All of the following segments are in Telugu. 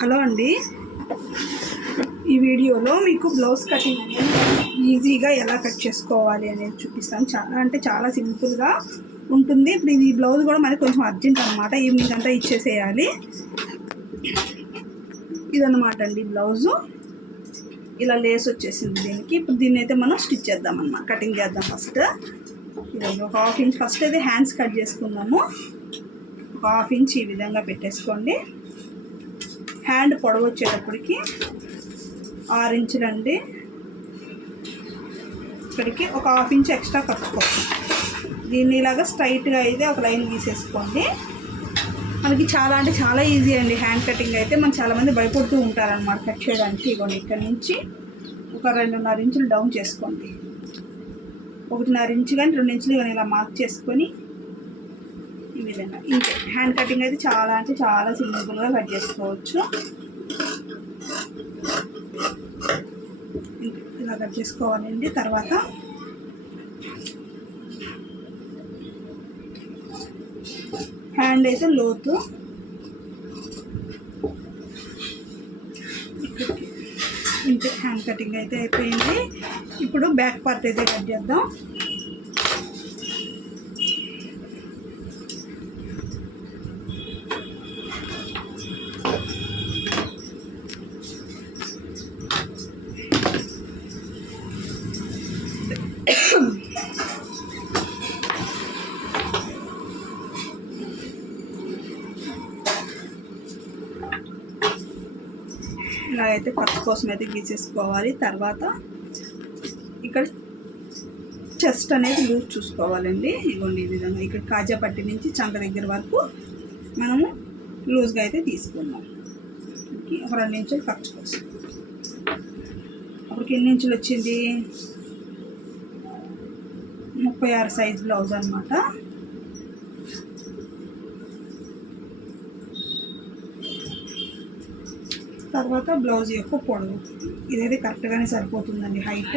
హలో అండి, ఈ వీడియోలో మీకు బ్లౌజ్ కటింగ్ ఈజీగా ఎలా కట్ చేసుకోవాలి అనేది చూపిస్తాను. చాలా సింపుల్గా ఉంటుంది. ఇప్పుడు ఈ బ్లౌజ్ కూడా మనకి కొంచెం అర్జెంట్ అనమాట, ఈవినింగ్ అంతా ఇచ్చేసేయాలి. ఇదన్నమాట అండి బ్లౌజు. ఇలా లేస్ వచ్చేసింది దీనికి. ఇప్పుడు దీన్ని అయితే మనం స్టిచ్ చేద్దాం అన్నమాట, కటింగ్ చేద్దాం. ఫస్ట్ ఇదండి ఒక హాఫ్ ఇంచ్ ఫస్ట్ అయితే హ్యాండ్స్ కట్ చేసుకుందాము. ఒక హాఫ్ ఇంచ్ ఈ విధంగా పెట్టేసుకోండి. హ్యాండ్ పొడవు వచ్చేటప్పటికి 6 ఇంచులండి. ఇక్కడికి ఒక హాఫ్ ఇంచ్ ఎక్స్ట్రా కట్టుకోవచ్చు. దీన్ని ఇలాగా స్ట్రైట్గా అయితే ఒక లైన్ గీసేసుకోండి. మనకి చాలా ఈజీ అండి హ్యాండ్ కటింగ్ అయితే. మనం చాలామంది భయపడుతూ ఉంటారనమాట కట్ చేయడానికి. ఇవ్వండి, ఇక్కడ నుంచి ఒక 2.5 ఇంచులు డౌన్ చేసుకోండి. 1.5 ఇంచు కానీ 2 ఇంచులు కానీ ఇలా మార్క్ చేసుకొని ఈ విధంగా. ఇంతే, హ్యాండ్ కటింగ్ అయితే చాలా సింపుల్గా కట్ చేసుకోవచ్చు. ఇలా కట్ చేసుకోవాలండి. తర్వాత హ్యాండ్ అయితే లోతు ఇంతే. హ్యాండ్ కటింగ్ అయితే అయిపోయింది. ఇప్పుడు బ్యాక్ పార్ట్ అయితే కట్ చేద్దాం. ఇలా అయితే ఖర్చు కోసం అయితే గీసేసుకోవాలి. తర్వాత ఇక్కడ చెస్ట్ అనేది లూజ్ చూసుకోవాలండి. ఇదిగోండి ఈ విధంగా. ఇక్కడ కాజా పట్టి నుంచి చంక దగ్గర వరకు మనము లూజ్గా అయితే తీసుకుందాం. ఒక 2 ఇంచులు ఖర్చు కోసం. అప్పటికి ఎన్ని ఇంచులు వచ్చింది? 36 సైజ్ బ్లౌజ్ అనమాట. తర్వాత బ్లౌజ్ యొక్క పొడవు ఇదైతే కరెక్ట్గానే సరిపోతుందండి. హైట్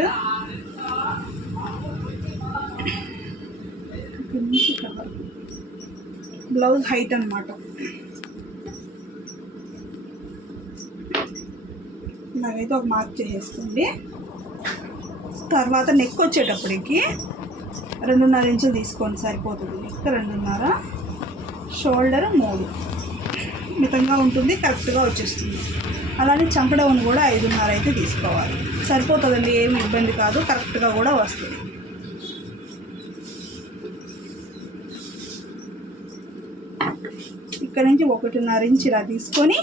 ఇక్కడ నుంచి ఇక్కడ వరకు బ్లౌజ్ హైట్ అనమాట. ఇలాగైతే ఒక మార్క్ చేసేసుకోండి. తర్వాత నెక్ వచ్చేటప్పటికి 2.5 ఇంచులు తీసుకోండి, సరిపోతుంది. నెక్ 2.5, షోల్డర్ 3 మితంగా ఉంటుంది, కరెక్ట్గా వచ్చేస్తుంది. అలానే చంపడౌన్ కూడా 5.5 అయితే తీసుకోవాలి, సరిపోతుందండి. ఏమి ఇబ్బంది కాదు, కరెక్ట్గా కూడా వస్తుంది. ఇక్కడ నుంచి 1.5 ఇంచ్ ఇలా తీసుకొని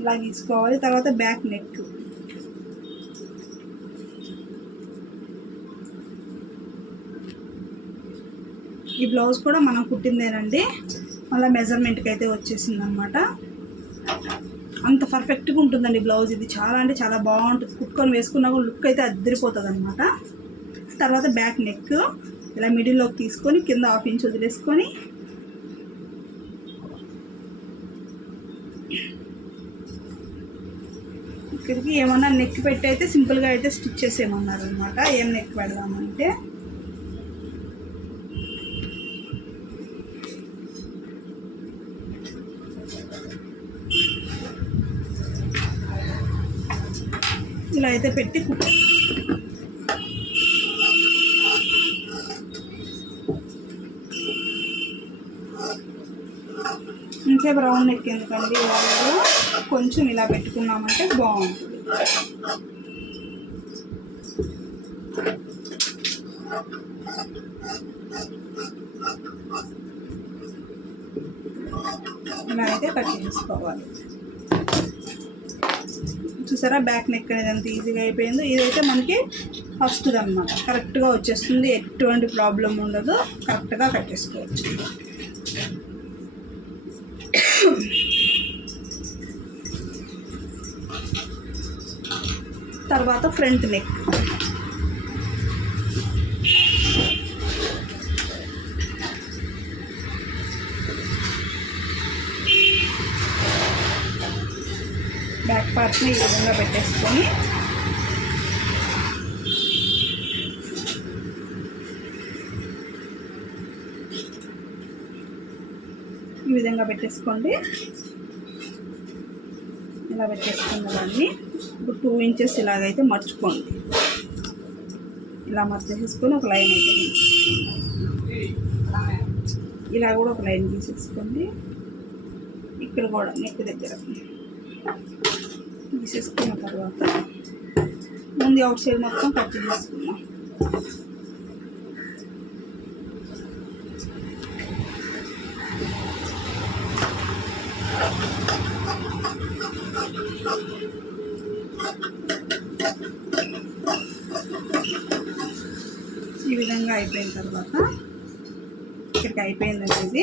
ఇలా తీసుకోవాలి. తర్వాత బ్యాక్ నెక్ ఈ బ్లౌజ్ కూడా మనం కుట్టిందేనండి. మళ్ళీ మెజర్మెంట్కి అయితే వచ్చేసింది అనమాట. అంత పర్ఫెక్ట్గా ఉంటుందండి బ్లౌజ్. ఇది చాలా బాగుంటుంది. కుట్టుకొని వేసుకున్నా కూడా లుక్ అయితే అదిరిపోతుంది అనమాట. తర్వాత బ్యాక్ నెక్ ఇలా మిడిల్లోకి తీసుకొని కింద 1/2 ఇంచ్ వదిలేసుకొని ఇక్కడికి ఏమన్నా నెక్ పెట్టి అయితే సింపుల్గా అయితే స్టిచ్ చేసేయమన్నారు అనమాట. ఏం నెక్ పెడదామంటే ఇలా అయితే పెట్టి ఇంకేపు రౌండ్ నెక్ ఎందుకండి, కొంచెం ఇలా పెట్టుకున్నామంటే బాగుంటుంది. ఇలా అయితే కట్ చేసుకోవాలి. చూసారా, బ్యాక్ నెక్ అనేది అంత ఈజీగా అయిపోయిందో. ఇదైతే మనకి ఫస్ట్ది అనమాట. కరెక్ట్గా వచ్చేస్తుంది, ఎటువంటి ప్రాబ్లం ఉండదు, కరెక్ట్గా కట్ చేసుకోవచ్చు. తర్వాత ఫ్రంట్ నెక్ బ్యాక్ పార్ట్ని ఈ విధంగా పెట్టేసుకొని ఈ విధంగా పెట్టేసుకోండి. ఇలా పెట్టేసుకున్న దాన్ని ఇప్పుడు 2 ఇంచెస్ ఇలాగైతే మర్చుకోండి. ఇలా మర్చేసేసుకొని ఒక లైన్ అయితే ఇలా కూడా ఒక లైన్ గీసేసుకోండి. ఇక్కడ కూడా నెక్ దగ్గర గీసేసుకున్న తర్వాత ముందు అవుట్ సైడ్ మొత్తం కట్ చేసుకున్నాం. ఈ విధంగా అయిపోయిన తర్వాత ఇక్కడికి అయిపోయిందండి. ఇది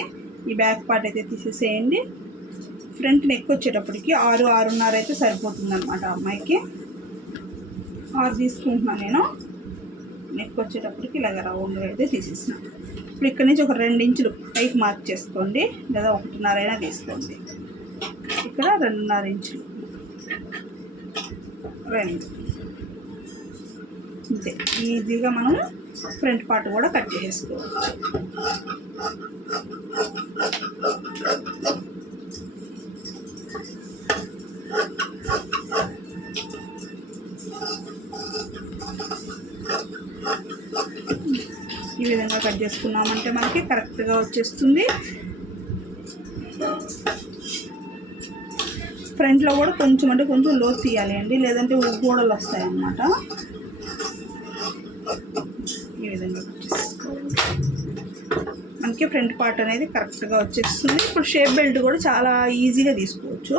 ఈ బ్యాక్ పార్ట్ అయితే తీసేసేయండి. ఫ్రంట్ నెక్ వచ్చేటప్పటికి 6-6.5 అయితే సరిపోతుంది అనమాట. అమ్మాయికి 6 తీసుకుంటున్నాను నేను. నెక్ వచ్చేటప్పటికి ఇలాగ రౌండ్గా అయితే తీసేసిన. ఇప్పుడు ఇక్కడ నుంచి ఒక 2 ఇంచులు పైకి మార్క్ చేసుకోండి, లేదా 1.5 అయినా తీసుకోండి. ఇక్కడ 2.5 ఇంచులు 2 అంతే. ఈజీగా మనం ఫ్రంట్ పార్ట్ కూడా కట్ చేసుకోవచ్చు. ఈ విధంగా కట్ చేసుకున్నామంటే మనకి కరెక్ట్గా వచ్చేస్తుంది. ఫ్రంట్లో కూడా కొంచెం అంటే కొంచెం లోతు తీయాలి అండి, లేదంటే గోడలు వస్తాయి అన్నమాట. ఈ విధంగా మనకి ఫ్రంట్ పార్ట్ అనేది కరెక్ట్గా వచ్చేస్తుంది. ఇప్పుడు షేప్ బెల్ట్ కూడా చాలా ఈజీగా తీసుకోవచ్చు.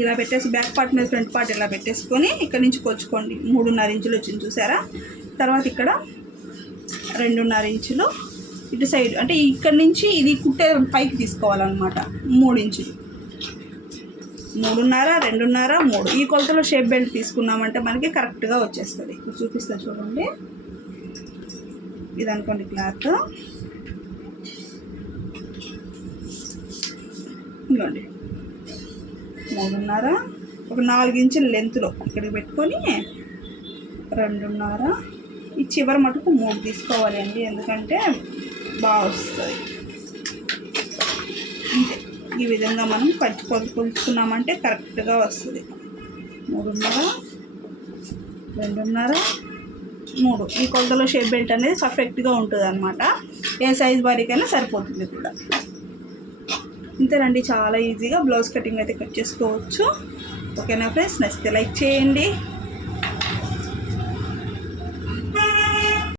ఇలా పెట్టేసి బ్యాక్ పార్ట్ మీద ఫ్రంట్ పార్ట్ ఇలా పెట్టేసుకొని ఇక్కడ నుంచి కొలుచుకోండి. 3.5 ఇంచులు వచ్చింది చూసారా. తర్వాత ఇక్కడ 2.5 ఇంచులు ఇటు సైడ్, అంటే ఇక్కడ నుంచి ఇది కుట్టే పైకి తీసుకోవాలన్నమాట. 3 ఇంచులు, 3.5, 2.5, 3 ఈ కొలతలో షేప్ బెల్ట్ తీసుకున్నామంటే మనకి కరెక్ట్గా వచ్చేస్తుంది. ఇప్పుడు చూపిస్తా చూడండి. ఇది అనుకోండి క్లాత్, ఇదిగోండి 3.5, ఒక 4 ఇంచుల లెంత్లో ఇక్కడికి పెట్టుకొని 2.5, ఈ చివరి మటుకు 3 తీసుకోవాలి అండి, ఎందుకంటే బాగా వస్తుంది. అంతే. ఈ విధంగా మనం కొలుచుకున్నామంటే కరెక్ట్గా వస్తుంది. 3.5, 2.5, 3 ఈ కొలతలో షేప్ బెల్ట్ అనేది పర్ఫెక్ట్గా ఉంటుంది అన్నమాట. ఏ సైజ్ వారికైనా సరిపోతుంది కూడా. ఇంతేనండి, చాలా ఈజీగా బ్లౌజ్ కటింగ్ అయితే కట్ చేసుకోవచ్చు. ఓకేనా ఫ్రెండ్స్, నచ్చితే లైక్ చేయండి.